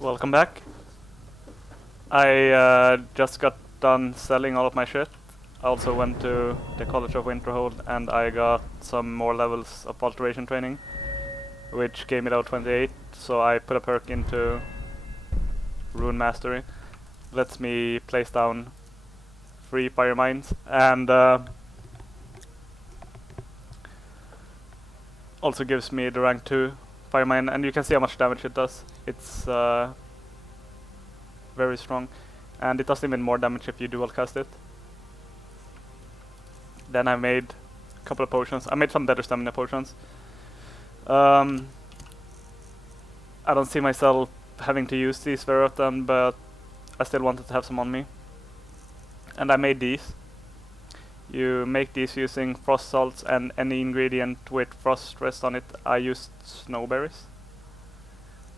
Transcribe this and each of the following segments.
Welcome back. I just got done selling all of my shit. I also went to the College of Winterhold and I got some more levels of alteration training, which gave me level 28, so I put a perk into Rune Mastery. Lets me place down 3 fire mines and also gives me the rank 2 fire mine, and you can see how much damage it does. It's very strong, and it does even more damage if you dual cast it. Then I made a couple of potions. I made some better stamina potions. I don't see myself having to use these very often, but I still wanted to have some on me. And I made these. You make these using frost salts and any ingredient with frost rest on it. I used snowberries.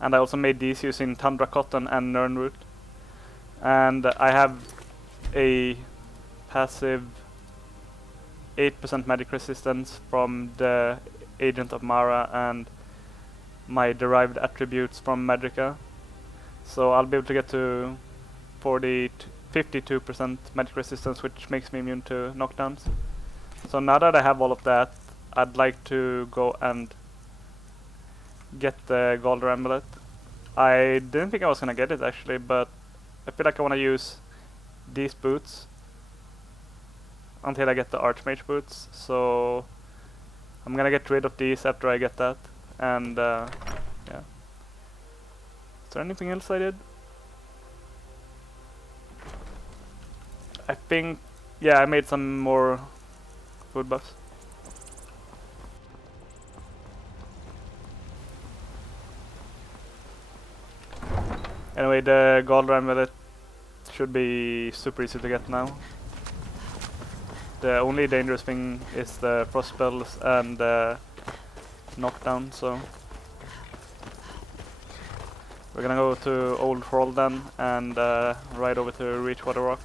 And I also made these using tundra cotton and nern root. And I have a passive 8% magic resistance from the Agent of Mara and my derived attributes from Magicka. So I'll be able to get to 52% magic resistance, which makes me immune to knockdowns. So now that I have all of that, I'd like to go and get the Galder Amulet. I didn't think I was gonna get it actually, but I feel like I wanna use these boots until I get the Archmage boots, so I'm gonna get rid of these after I get that, and yeah. Is there anything else I did? I think, yeah, I made some more food buffs. Anyway, the Galder Amulet should be super easy to get now. The only dangerous thing is the frost spells and knockdown, so we're gonna go to Old Thrall then and ride over to Reachwater Rock.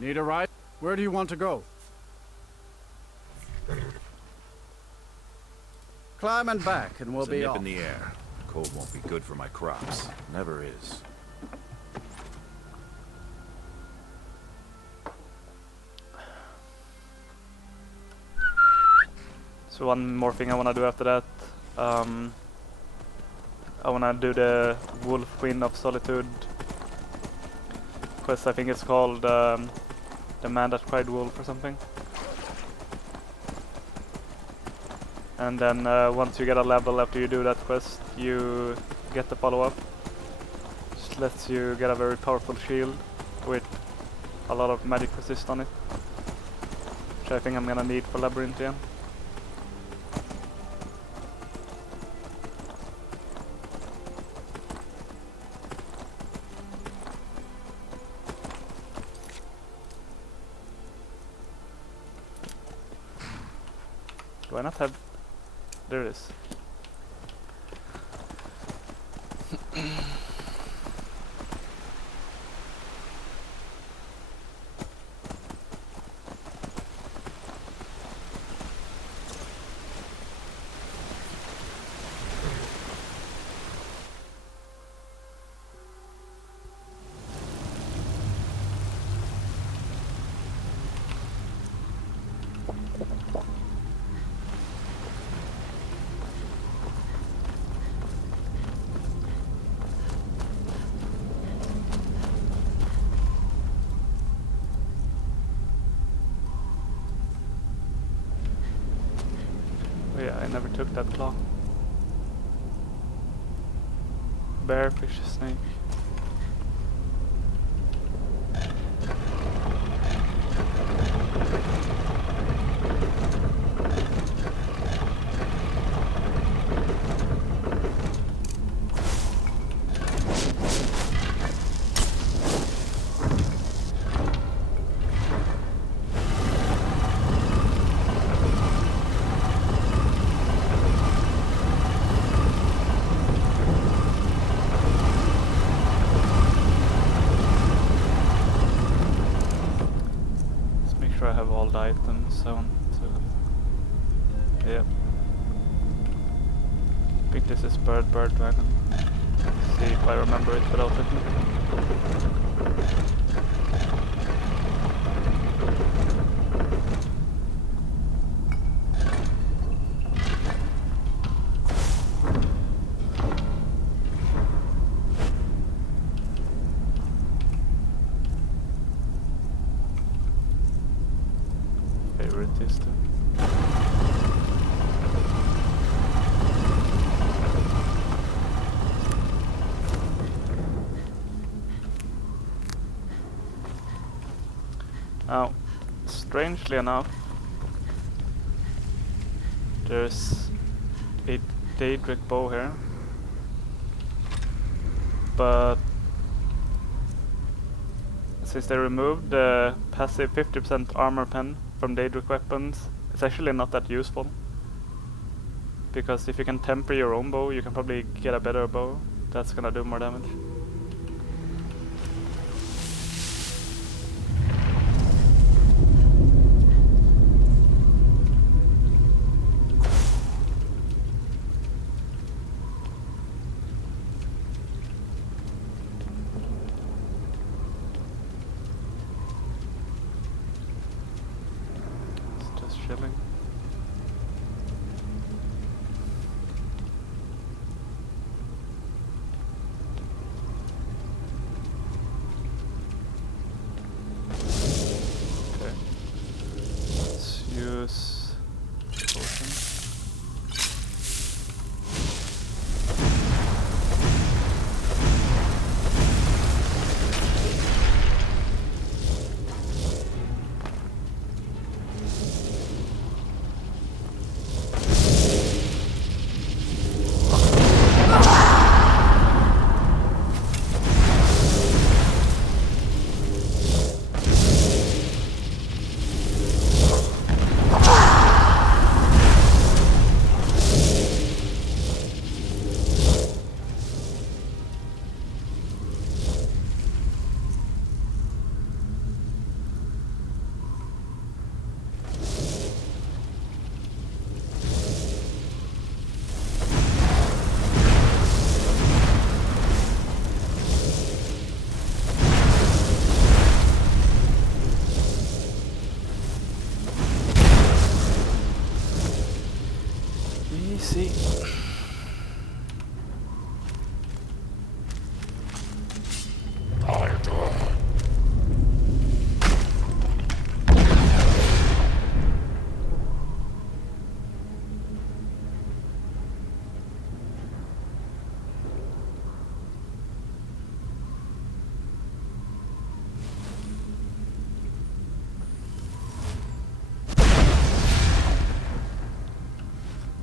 Need a ride? Where do you want to go? Climb and back and we'll be It's a off. nip in the air. Cold won't be good for my crops. Never is. So one more thing I wanna do after that. I wanna do the Wolf Queen of Solitude quest. I think it's called The Man That Cried Wolf or something. And then once you get a level after you do that quest, you get the follow-up. Just lets you get a very powerful shield with a lot of magic resist on it, which I think I'm gonna need for Labyrinthian. Do I not have... There it is. Yeah, I never took that claw. Bear, fish, snake. I have all the items I want to. Yep. I think this is bird dragon. see if I remember it without looking. Favorite is to. Now, strangely enough, there's a Daedric bow here, but since they removed the passive 50% armor pen from Daedric weapons, it's actually not that useful. Because if you can temper your own bow, you can probably get a better bow that's gonna do more damage. Chilling. Okay. Let's use potion. Easy.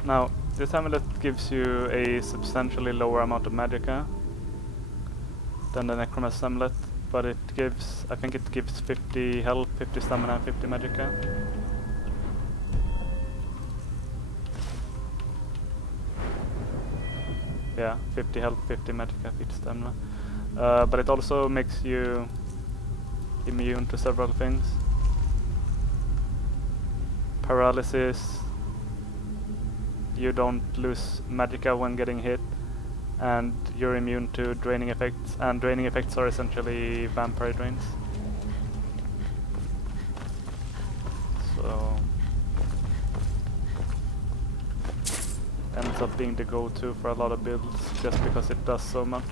Now, this amulet gives you a substantially lower amount of magicka than the Necromancer's amulet, but it gives, I think it gives 50 health, 50 stamina, and 50 magicka. Yeah, 50 health, 50 magicka, 50 stamina. But it also makes you immune to several things. Paralysis. You don't lose magicka when getting hit, and you're immune to draining effects, and draining effects are essentially vampire drains. So ends up being the go-to for a lot of builds just because it does so much.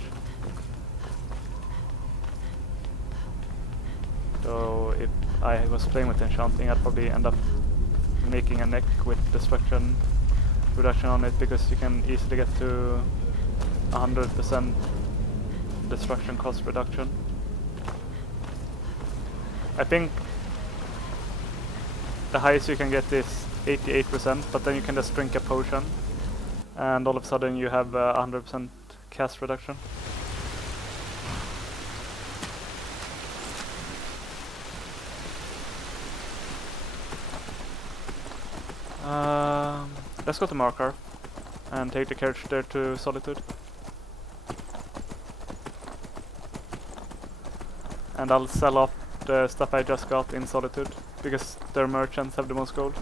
So if I was playing with enchanting, I'd probably end up making a neck with destruction reduction on it, because you can easily get to 100% destruction cost reduction. I think the highest you can get is 88%, but then you can just drink a potion and all of a sudden you have 100% cast reduction. Let's go to Markar and take the carriage there to Solitude. And I'll sell off the stuff I just got in Solitude, because their merchants have the most gold.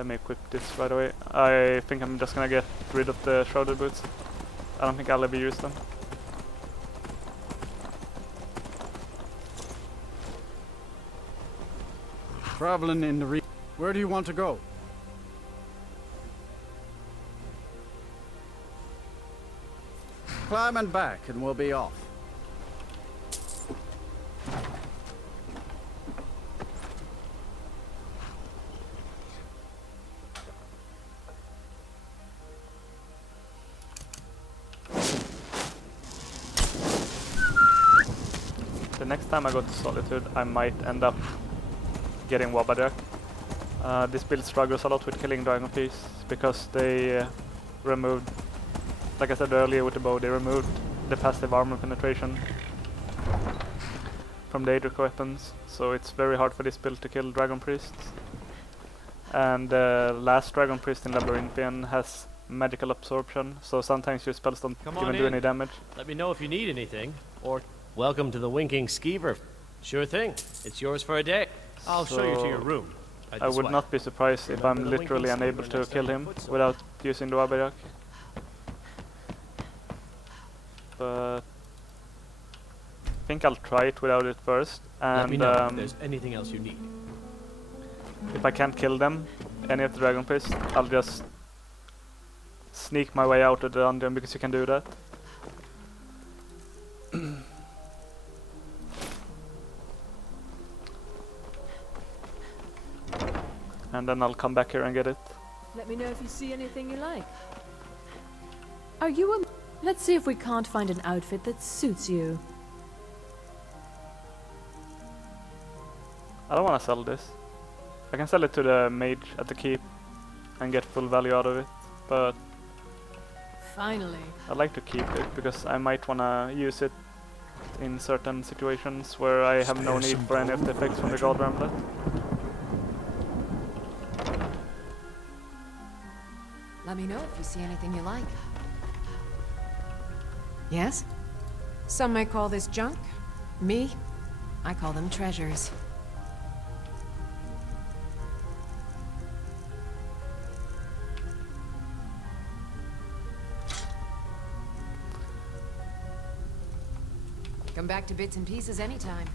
Let me equip this right away. I think I'm just gonna get rid of the shrouded boots. I don't think I'll ever use them. Traveling in the Where do you want to go? Climb and back and we'll be off. The next time I go to Solitude, I might end up getting Wabadrak. This build struggles a lot with killing Dragon Priests because they removed, like I said earlier with the bow, they removed the passive armor penetration from the Adric weapons, so it's very hard for this build to kill Dragon Priests. And the last Dragon Priest in Labyrinthian has magical absorption, so sometimes your spells don't even do any damage. Let me know if you need anything, or welcome to the Winking Skeever. Sure thing, it's yours for a day. I'll show you to your room. I would not be surprised if I'm literally unable to kill him without using the Wabadrak. But I think I'll try it without it first, and let me know if there's anything else you need. if I can't kill them, any of the Dragon Priests, I'll just sneak my way out of the dungeon, because you can do that. And then I'll come back here and get it. Let me know if you see anything you like. Are you a... Let's see if we can't find an outfit that suits you. I don't want to sell this. I can sell it to the mage at the keep and get full value out of it, but Finally. I'd like to keep it because I might want to use it in certain situations where I have no need for any of the effects from the God Ramlet. Let me know if you see anything you like. Yes? Some may call this junk. Me, I call them treasures. Come back to bits and pieces anytime.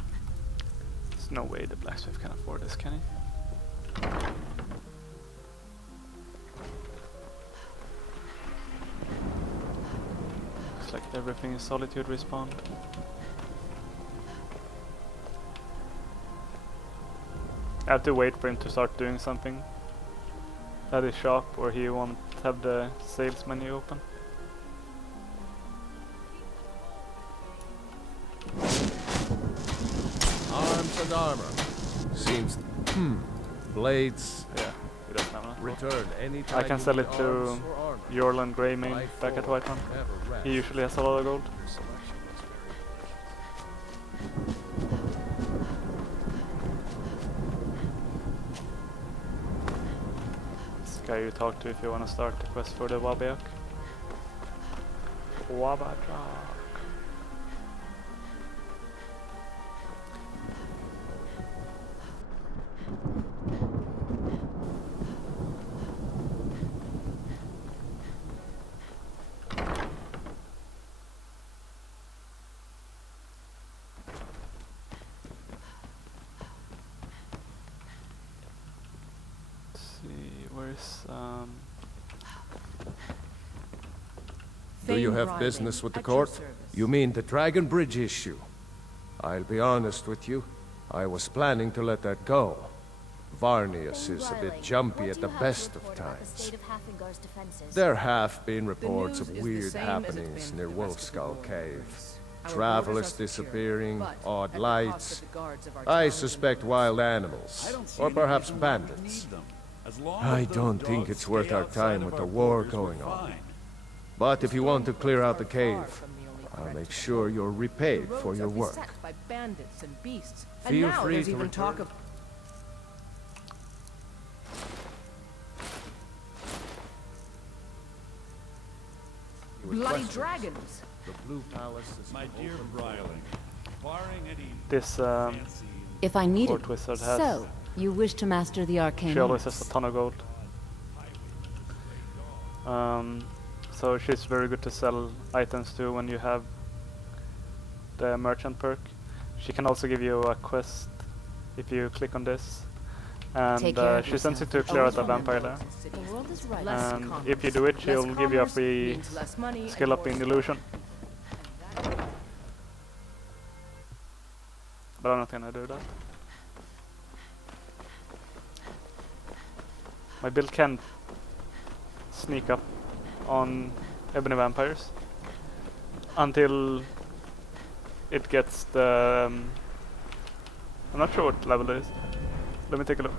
There's no way the blacksmith can afford this, can he? Looks like everything is Solitude respawned. I have to wait for him to start doing something at his shop, or he won't have the sales menu open. Arms and armor. Seems... Blades. Yeah, he doesn't have enough. Return anytime I can you sell need it to arms or armor. Yorland Greymane back at Whiterun. Never rest. He usually has a lot of gold. Your selection is This guy you talk to if you want to start the quest for the Wabadrak. Wabadrak. Do you have business with the court? You mean the Dragon Bridge issue? I'll be honest with you. I was planning to let that go. Varnius is a bit jumpy at the best of times. There have been reports of weird happenings near Wolfskull Cave. Travelers disappearing, odd lights. I suspect wild animals, or perhaps bandits. I don't think it's worth our time with the war going on. But if you want to clear out the cave, I'll make sure you're repaid for your work. By bandits and beasts. Feel and now free there's to even return. talk of bloody dragons. The Blue Palace is My dear Bryling, barring any This If I need Court it. Wizard has. So, you wish to master the arcane She always has arts. a ton of gold. So she's very good to sell items to when you have the merchant perk. She can also give you a quest if you click on this. And she sends you to clear out a vampire there. And if you do it, she'll give you a free skill up in illusion. But I'm not gonna do that. My build can sneak up on ebony vampires until it gets the I'm not sure what level it is. Let me take a look.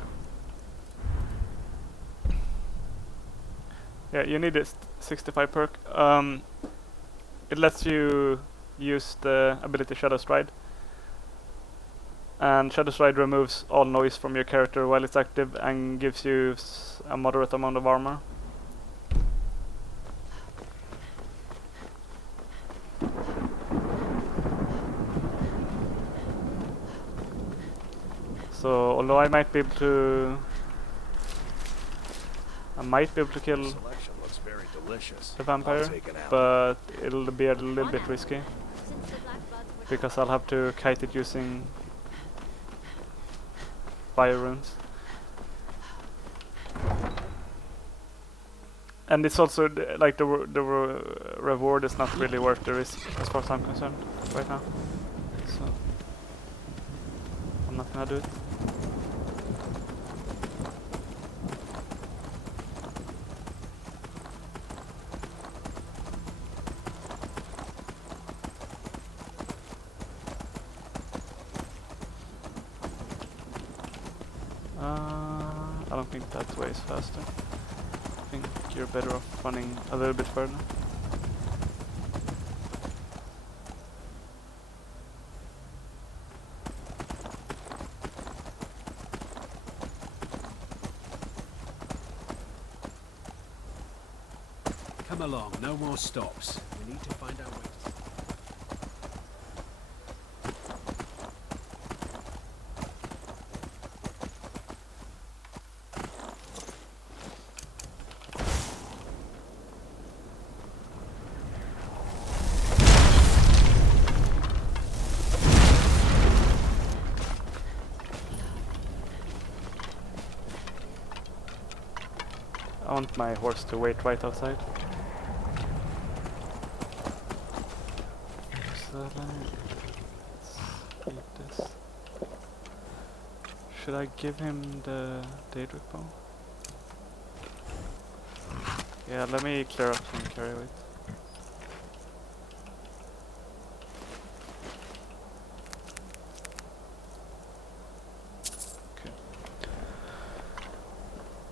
Yeah, you need this 65 perk. It lets you use the ability Shadow Stride. And Shadow Stride removes all noise from your character while it's active and gives you a moderate amount of armor. So, although I might be able to kill Selection looks very delicious. the vampire, I'll take it out. but it'll be a little bit risky because I'll have to kite it using fire runes. And it's also like the reward is not really worth the risk as far as I'm concerned right now. So I'm not gonna do it. I don't think that way is faster. I think you're better off running a little bit further. Come along, no more stops. We need to find our way. I want my horse to wait right outside. So let's keep this. Should I give him the Daedric bow? Yeah, let me clear up some carry weight.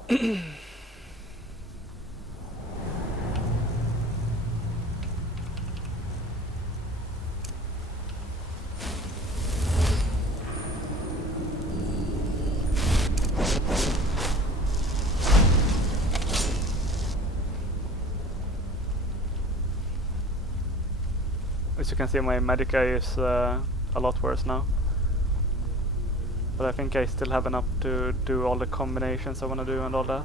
Okay. As you can see, my Medica is a lot worse now. But I think I still have enough to do all the combinations I want to do and all that.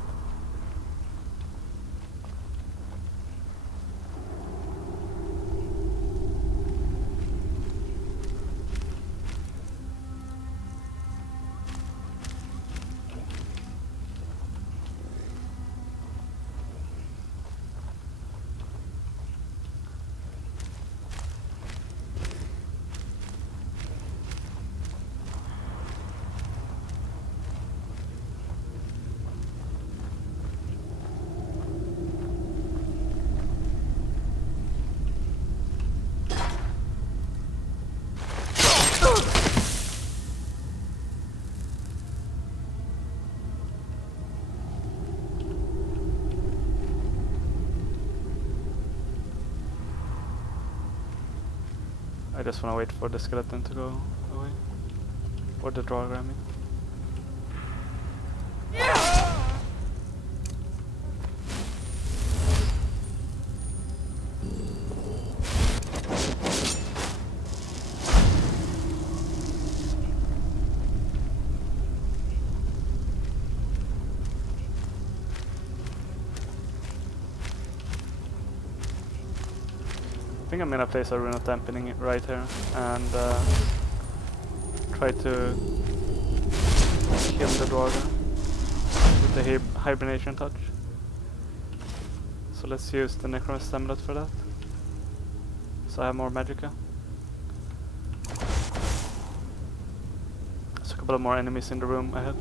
I just want to wait for the skeleton to go away. Or the draugr, I mean. think I'm gonna place a rune of dampening right here and try to kill the Dwarven with the hibernation touch. So let's use the Necromancer's Amulet for that. So I have more magicka. There's a couple of more enemies in the room ahead.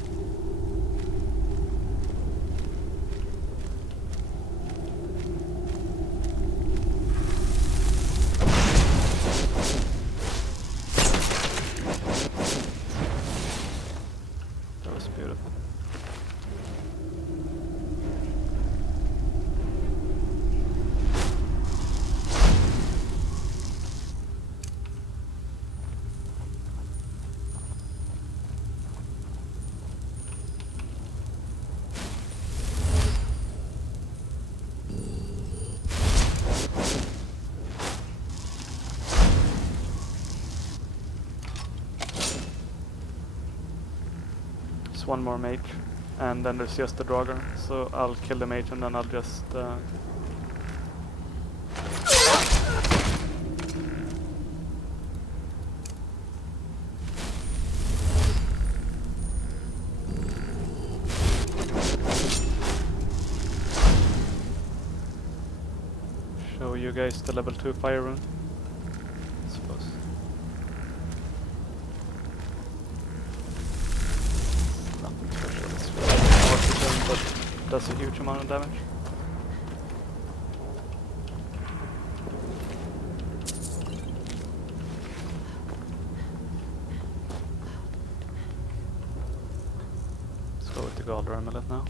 That was beautiful. One more mage, and then there's just the Draugr, so I'll kill the mage and then I'll just show you guys the level 2 fire rune, I suppose. But does a huge amount of damage. Let's go with the Galder Amulet now.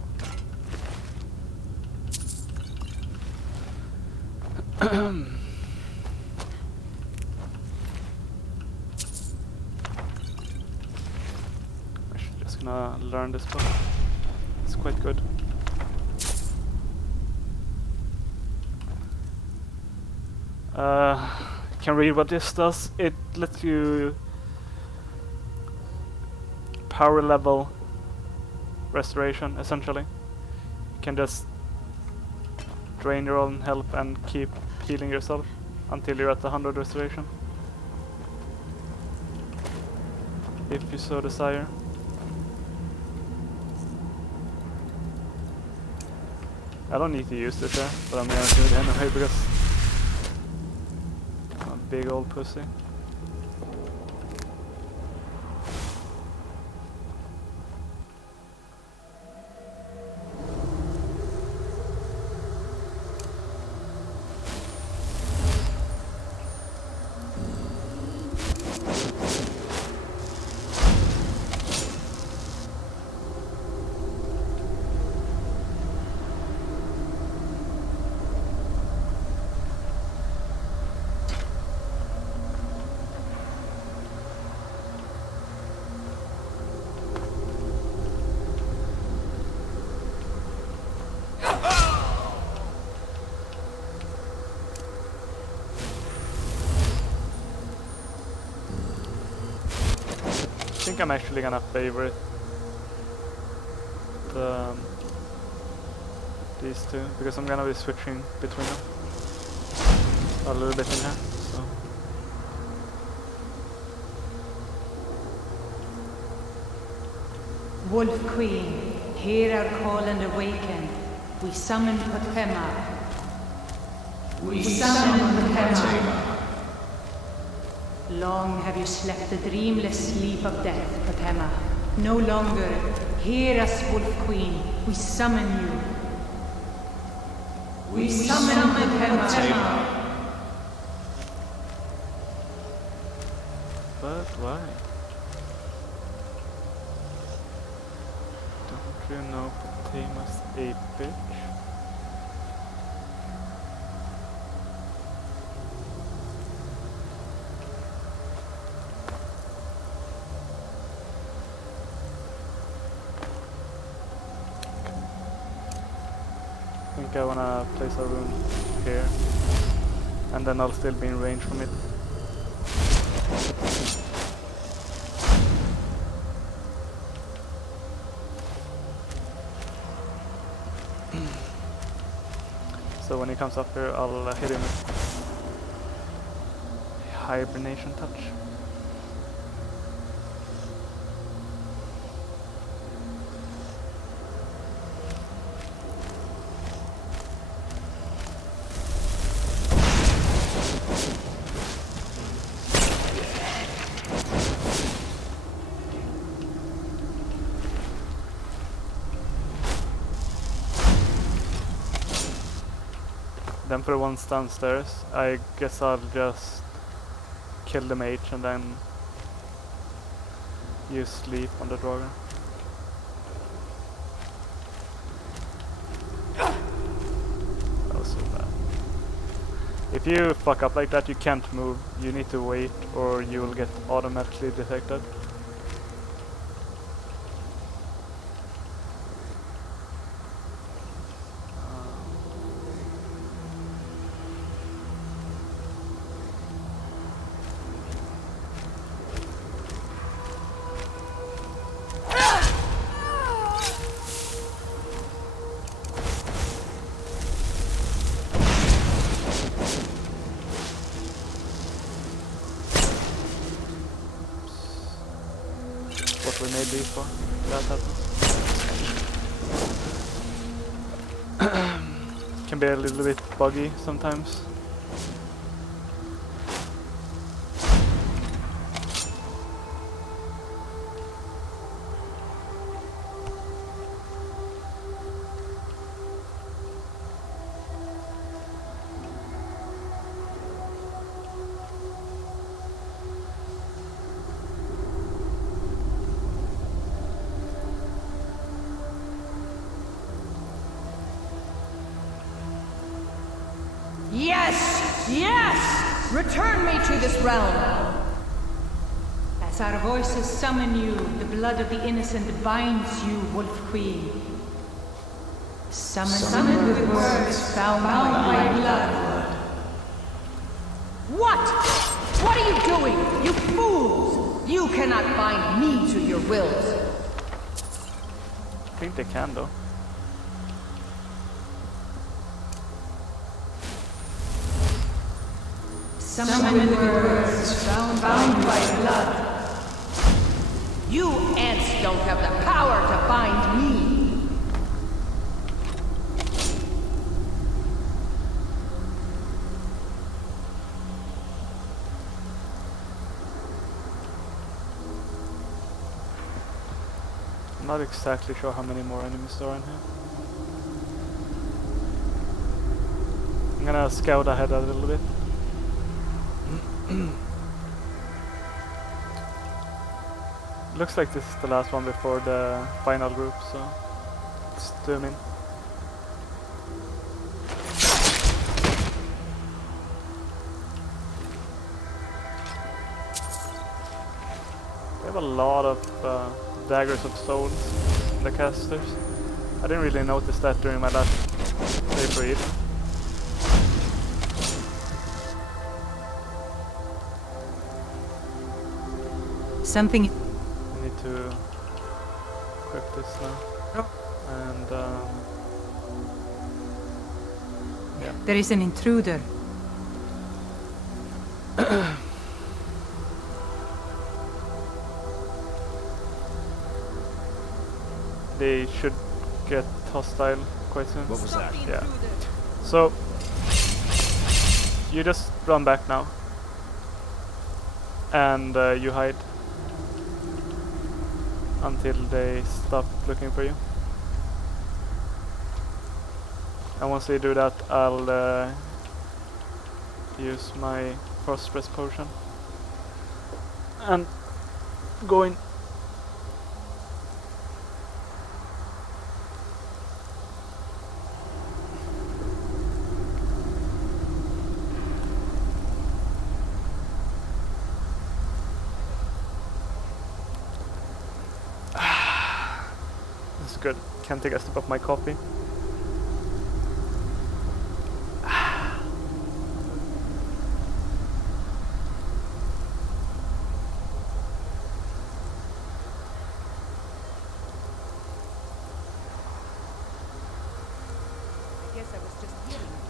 I'm just gonna learn this book. It's quite good. Can read what this does. It lets you power level restoration, essentially. You can just drain your own health and keep healing yourself until you're at 100 restoration, if you so desire. I don't need to use this here, but I'm gonna do it anyway because I'm a big old pussy. I think I'm actually gonna favorite these two because I'm gonna be switching between them a little bit in here. So Wolf Queen, hear our call and awaken. We summon Potema. We summon Potema. Long have you slept the dreamless sleep of death, Potema. No longer. Hear us, Wolf Queen. We summon you. We summon Potema. but why? Don't you know Potema's a bitch? I think I wanna place a rune here, and then I'll still be in range from it. So when he comes up here, I'll hit him hibernation touch. Then for the ones downstairs, I guess I'll just kill the mage and then use sleep on the dragon. That was so bad. If you fuck up like that, you can't move. You need to wait or you will get automatically detected. What we made these for. That happens. Can be a little bit buggy sometimes. Yes! Yes! Return me to this realm! As our voices summon you, the blood of the innocent binds you, Wolf Queen. Summoned with words bound by blood. What? What are you doing? You fools! You cannot bind me to your wills. I think they can though. Summoned with words bound by blood. You ants don't have the power to bind me. I'm not exactly sure how many more enemies there are in here. I'm gonna scout ahead a little bit. Looks like this is the last one before the final group, so let's zoom in. We have a lot of daggers of souls in the casters. I didn't really notice that during my last save read. Something. I need to equip this now. And yeah. There is an intruder. They should get hostile quite soon. What was that? Yeah. So you just run back now, and you hide until they stop looking for you. And once they do that, I'll use my frost press potion and go in. This is good. Can't take a sip of my coffee.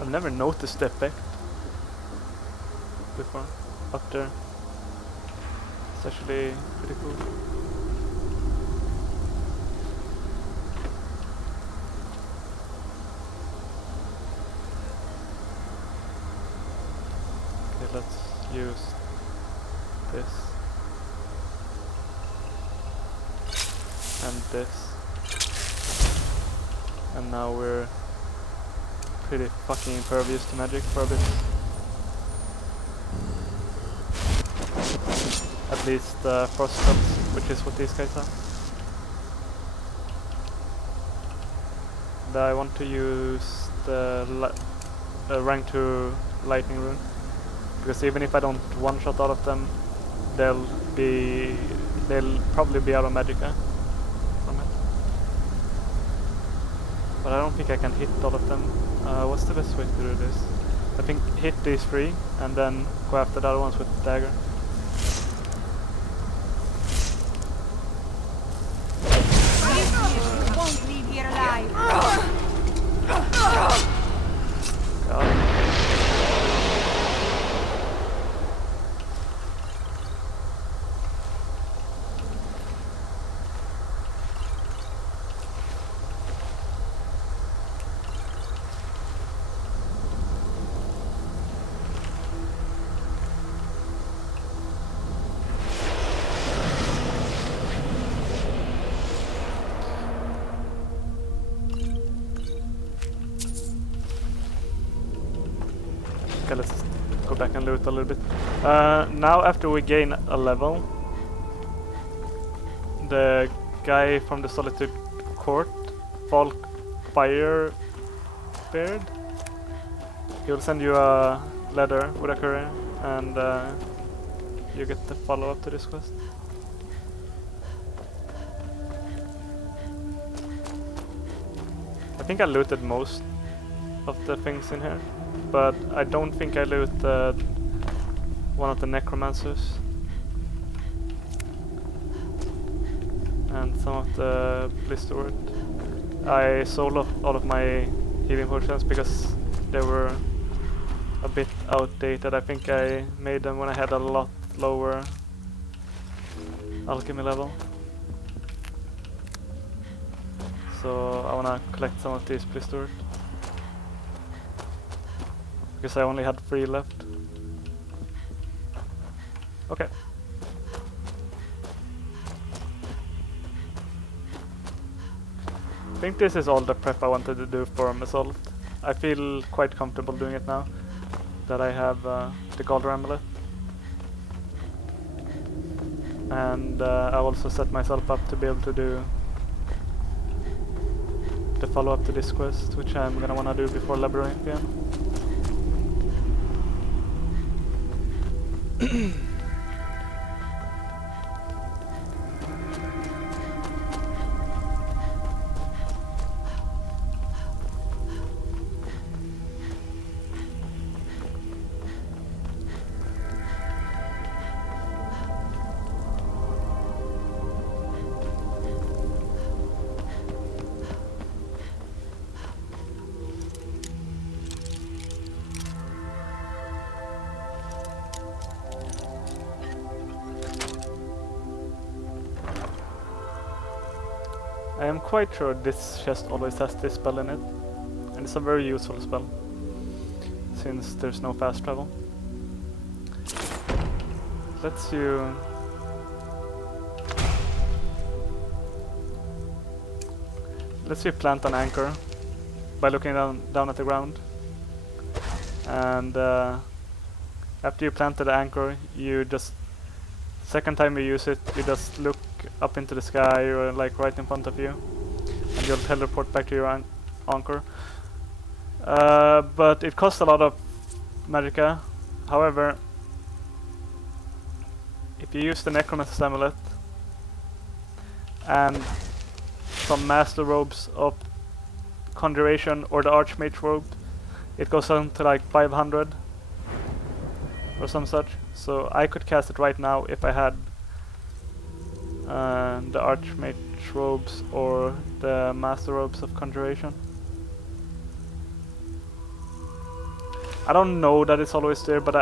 I've never noticed the effect before. up there. It's actually pretty cool. Okay, let's use this and this, and now we're pretty fucking impervious to magic for a bit. At least frost spells, which is what these guys are. And I want to use the rank 2 lightning rune, because even if I don't one-shot all of them, they'll probably be out of magicka from it. But I don't think I can hit all of them. What's the best way to do this? I think hit these 3 and then go after the other ones with the dagger. You won't leave here alive. God. Okay, let's go back and loot a little bit. Now after we gain a level, the guy from the Solitude Court, Falk Firebeard, he will send you a letter with a courier, and you get the follow-up to this quest. I think I looted most of the things in here, but I don't think I looted one of the necromancers and some of the blisterwort. I sold all of my healing potions because they were a bit outdated. I think I made them when I had a lot lower alchemy level. So I wanna collect some of these blisterwort, because I only had 3 left. Okay. I think this is all the prep I wanted to do for Assault. I feel quite comfortable doing it now that I have the Galder Amulet. And I also set myself up to be able to do the follow-up to this quest, which I'm gonna wanna do before Labyrinthian. I am quite sure this chest always has this spell in it, and it's a very useful spell, since there's no fast travel. Lets you plant an anchor by looking down at the ground, and after you planted the anchor, you just second time you use it, you just look up into the sky or like right in front of you, and you'll teleport back to your anchor. But it costs a lot of magicka. However, if you use the Necromancer's Amulet and some Master Robes of Conjuration or the Archmage Robe, it goes on to like 500 or some such. So I could cast it right now if I had the Archmage Robes or the Master Robes of Conjuration. I don't know that it's always there, but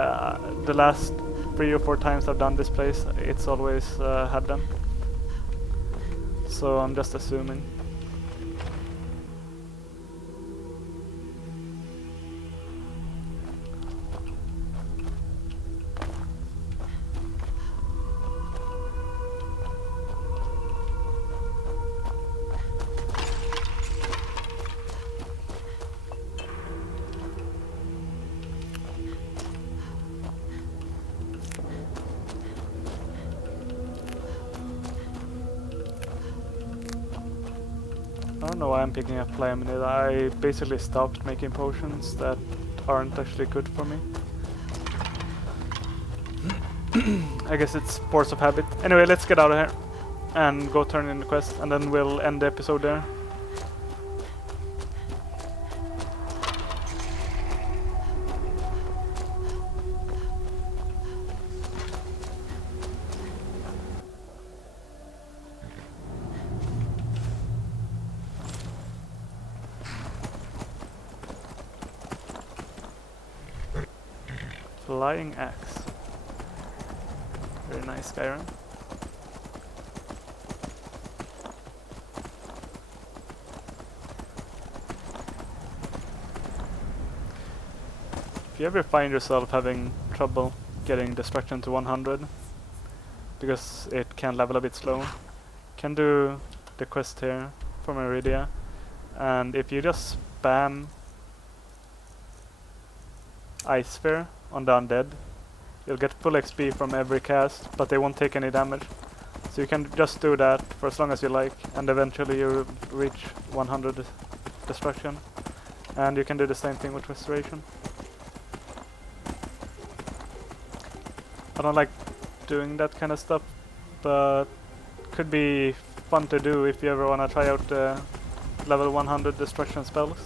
the last 3 or 4 times I've done this place, it's always had them. So I'm just assuming. I don't know why I'm picking up Pliaminid. I basically stopped making potions that aren't actually good for me. I guess it's force of habit. Anyway, let's get out of here and go turn in the quest, and then we'll end the episode there. Flying axe. Very nice, Skyrim. If you ever find yourself having trouble getting destruction to 100, because it can level a bit slow, you can do the quest here for Meridia, and if you just spam Ice Sphere on the undead, you'll get full XP from every cast, but they won't take any damage. So you can just do that for as long as you like, and eventually you reach 100 destruction. And you can do the same thing with restoration. I don't like doing that kind of stuff, but could be fun to do if you ever want to try out the level 100 destruction spells.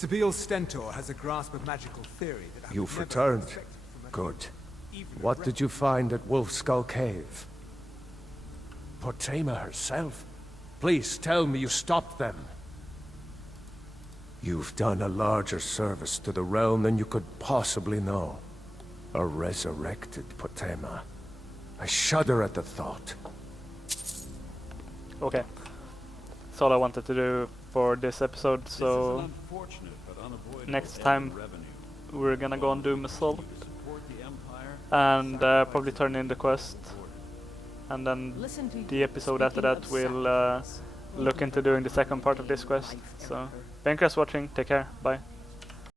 Sibyl Stentor has a grasp of magical theory that You've returned. Good. What did you find at Wolf Skull Cave? Potema herself? Please tell me you stopped them. You've done a larger service to the realm than you could possibly know. A resurrected Potema. I shudder at the thought. Okay. That's all I wanted to do for this episode, so next time we're gonna go on Doom Assault and probably turn in the quest, and then the episode after that we'll look into doing the second part of this quest. So thank you guys for watching, take care, bye.